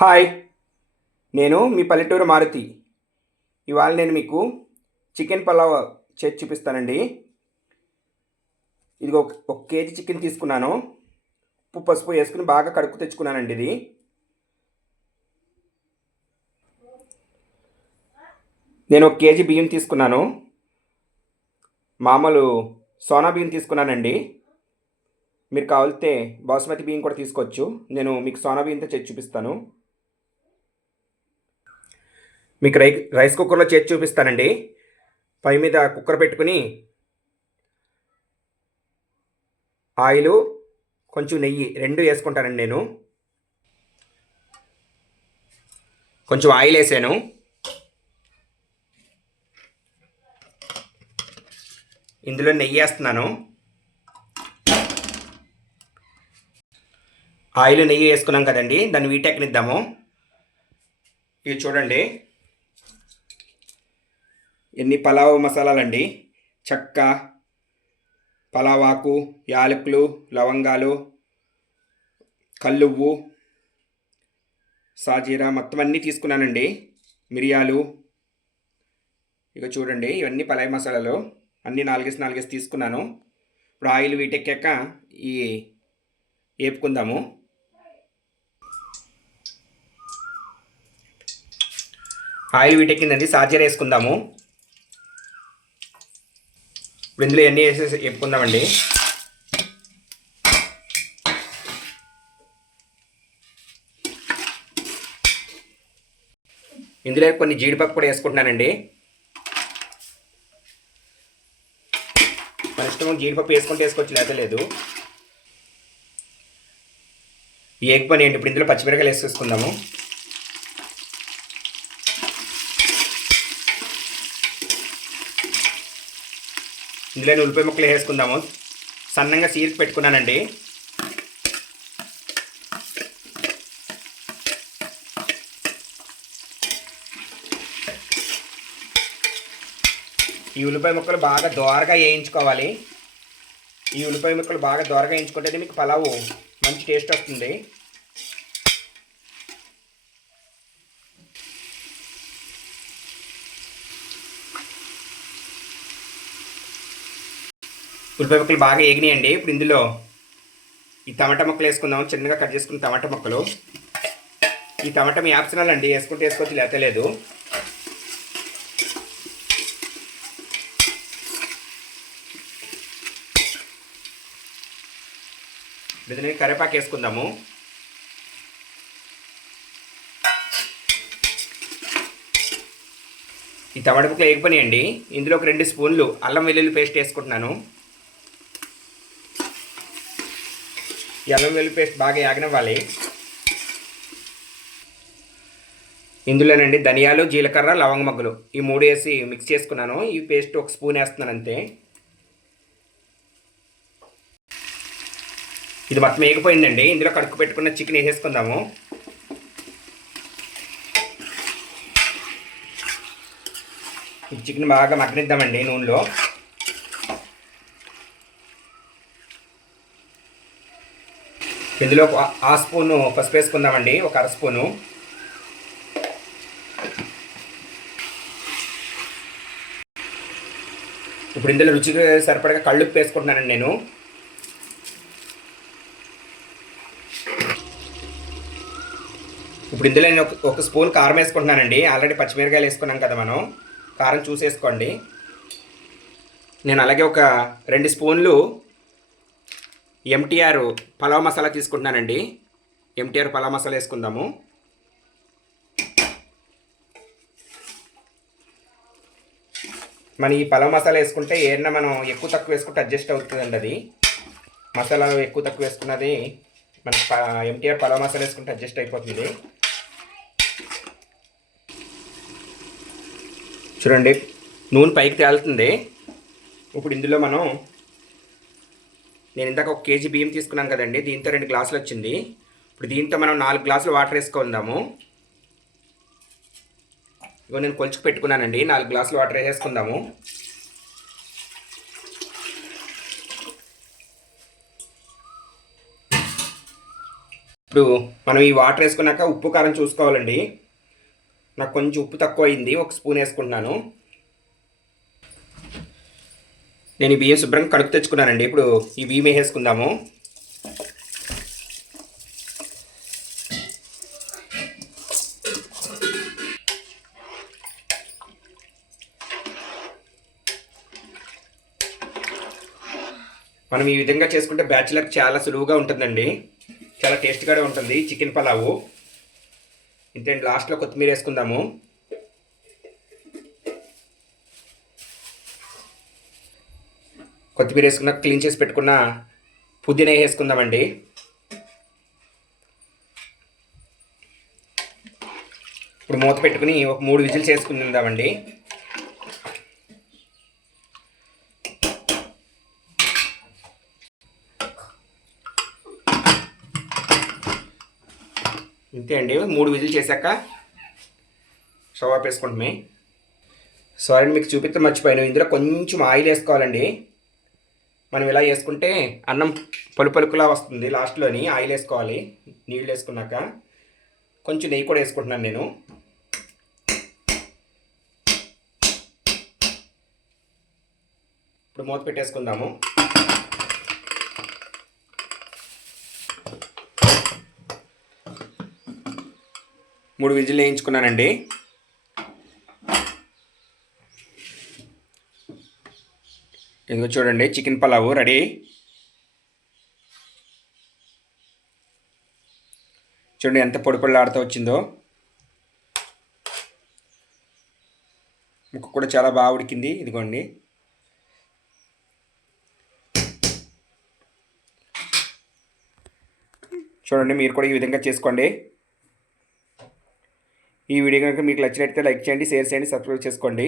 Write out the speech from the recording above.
Hi నేను మీ పల్లెటూరు మారుతి. ఇవాళ నేను మీకు చికెన్ పలావ్ చేసి చూపిస్తానండి. ఇది ఒక ఒక కేజీ చికెన్ తీసుకున్నాను. ఉప్పు పసుపు వేసుకుని బాగా కడుక్కు తెచ్చుకున్నానండి ఇది. నేను ఒక కేజీ బియ్యం తీసుకున్నాను. మామూలు సోనా బియ్యం తీసుకున్నానండి. మీరు కావాలితే బాస్మతి బియ్యం కూడా తీసుకోవచ్చు. నేను మీకు సోనా బియ్యంతో చేసి చూపిస్తాను. మీకు రై రైస్ కుక్కర్లో చేసి చూపిస్తానండి. పై మీద కుక్కర్ పెట్టుకుని ఆయిలు కొంచెం నెయ్యి రెండు వేసుకుంటానండి నేను. కొంచెం ఆయిల్ వేసాను. ఇందులో నెయ్యి వేస్తున్నాను. ఆయిల్ నెయ్యి వేసుకున్నాం కదండి దాన్ని వీటెక్కనిద్దాము. ఇది చూడండి. ఎన్ని పలావ్ మసాలాలండి? చెక్క పలావాకు యాలకులు లవంగాలు కల్లువ్వు సాజీరా మొత్తం అన్నీ తీసుకున్నానండి. మిరియాలు ఇక చూడండి ఇవన్నీ పలావ్ మసాలాలు. అన్నీ నాలుగేసి నాలుగేసి తీసుకున్నాను. ఇప్పుడు ఆయిల్ వీటెక్కాక ఈ వేపుకుందాము ఆయిల్ వీటెక్కిందండి సాజీరా వేసుకుందాము. ఇప్పుడు ఇందులో ఎన్ని వేసేసి చెప్పుకుందామండి ఇందులో కొన్ని జీడిపప్పు కూడా వేసుకుంటున్నానండి. మన ఇష్టం జీడిపప్పు వేసుకుంటే వేసుకోవచ్చు లేదా లేదు. ఈ ఎగ్ పని ఏంటి? ఇప్పుడు ఇందులో పచ్చిమిరకాయలు వేసేసుకుందాము. ఇందులోనే ఉల్లిపాయ ముక్కలు వేసుకుందాము. సన్నంగా సీరికి పెట్టుకున్నానండి. ఈ ఉల్లిపాయ ముక్కలు బాగా దోరగా వేయించుకోవాలి. ఈ ఉల్లిపాయ ముక్కలు బాగా దోరగా వేయించుకుంటే మీకు పలావు మంచి టేస్ట్ వస్తుంది. ఉల్లిపాయ ముక్కలు బాగా ఏగినాయండి. ఇప్పుడు ఇందులో ఈ టమాటా ముక్కలు వేసుకుందాం. చిన్నగా కట్ చేసుకున్న టమాటా ముక్కలు. ఈ టమాటా మీ ఆప్షనల్ అండి. వేసుకుంటే వేసుకోవచ్చు లేకపోతే లేదు. దీన్ని కరివేపాకు వేసుకుందాము. ఈ టమాటా ముక్కలు వేగిపోయినాయండి ఇందులో ఒక రెండు స్పూన్లు అల్లం వెల్లుల్లి పేస్ట్ వేసుకుంటున్నాను. ఈ అల్లం వెల్లుల్లి పేస్ట్ బాగా యాగనివ్వాలి. ఇందులోనండి ధనియాలు జీలకర్ర లవంగ మగ్గులు. ఈ మూడు వేసి మిక్స్ చేసుకున్నాను. ఈ పేస్ట్ ఒక స్పూన్ వేస్తున్నాను అంతే. ఇది మొత్తం వేగిపోయిందండి. ఇందులో కడుక్కు పెట్టుకున్న చికెన్ వేసేసుకుందాము. ఈ చికెన్ బాగా మగ్గనిద్దామండి నూనెలో. ఇందులో ఒక ఆ స్పూను పసుపు వేసుకుందామండి ఒక అర స్పూను. ఇప్పుడు ఇందులో రుచికి సరిపడగా కళ్ళుప్పు వేసుకుంటున్నానండి నేను. ఇప్పుడు ఇందులో నేను ఒక స్పూన్ కారం వేసుకుంటున్నానండి. ఆల్రెడీ పచ్చిమిరకాయలు వేసుకున్నాం కదా మనం. కారం చూసేసుకోండి. నేను అలాగే ఒక రెండు స్పూన్లు ఎంటీఆర్ పలావ్ మసాలా తీసుకుంటున్నానండి. ఎంటీఆర్ పలావ్ మసాలా వేసుకుందాము. మన ఈ పలావ్ మసాలా వేసుకుంటే ఏదైనా మనం ఎక్కువ తక్కువ వేసుకుంటే అడ్జస్ట్ అవుతుందండి అది. మసాలా ఎక్కువ తక్కువ వేసుకున్నది మన ఎంటీఆర్ పలావ్ మసాలా వేసుకుంటే అడ్జస్ట్ అయిపోతుంది. చూడండి నూనె పైకి తేలుతుంది. ఇప్పుడు ఇందులో మనం నేను ఇందాక ఒక కేజీ బియ్యం తీసుకున్నాను కదండి దీంతో రెండు గ్లాసులు వచ్చింది. ఇప్పుడు దీంతో మనం నాలుగు గ్లాసులు వాటర్ వేసుకుందాము. ఇగో నేను కొలుచుకు పెట్టుకున్నానండి నాలుగు గ్లాసులు వాటర్ వేసేసుకుందాము. ఇప్పుడు మనం ఈ వాటర్ వేసుకున్నాక ఉప్పు కారం చూసుకోవాలండి. నాకు కొంచెం ఉప్పు తక్కువ అయింది ఒక స్పూన్ వేసుకుంటున్నాను. నేను ఈ బియ్యం శుభ్రంగా కడుపు తెచ్చుకున్నానండి. ఇప్పుడు ఈ బియ్యం వేసేసుకుందాము. మనం ఈ విధంగా చేసుకుంటే బ్యాచిలర్ చాలా సులువుగా ఉంటుందండి. చాలా టేస్ట్గానే ఉంటుంది. చికెన్ పలావు. ఇంతేంటి లాస్ట్లో కొత్తిమీర వేసుకుందాము. కొత్తిమీర వేసుకున్న క్లీన్ చేసి పెట్టుకున్న పుదీనా వేసుకుందామండి. ఇప్పుడు మూత పెట్టుకుని ఒక మూడు విజిల్స్ వేసుకుందామండి ఇంతే అండి మూడు విజిల్ చేశాక షవాప్ ఆఫ్ వేసుకుంటామే సారీ మీకు చూపిస్తే మర్చిపోయాను. ఇందులో కొంచెం ఆయిల్ వేసుకోవాలండి. మనం ఇలా వేసుకుంటే అన్నం పలు పలుకులా వస్తుంది. లాస్ట్లోని ఆయిల్ వేసుకోవాలి. నీళ్ళు వేసుకున్నాక కొంచెం నెయ్యి కూడా వేసుకుంటున్నాను నేను. ఇప్పుడు మూత పెట్టేసుకుందాము. మూడు విజిల్ వేయించుకున్నానండి. ఇదిగో చూడండి చికెన్ పలావు రెడీ. చూడండి ఎంత పొడి పొడిలాడుతూ వచ్చిందో. ముక్క కూడా చాలా బాగా ఉడికింది ఇదిగోండి. చూడండి మీరు కూడా ఈ విధంగా చేసుకోండి. ఈ వీడియో కనుక మీకు నచ్చినట్లయితే లైక్ చేయండి షేర్ చేయండి సబ్స్క్రైబ్ చేసుకోండి.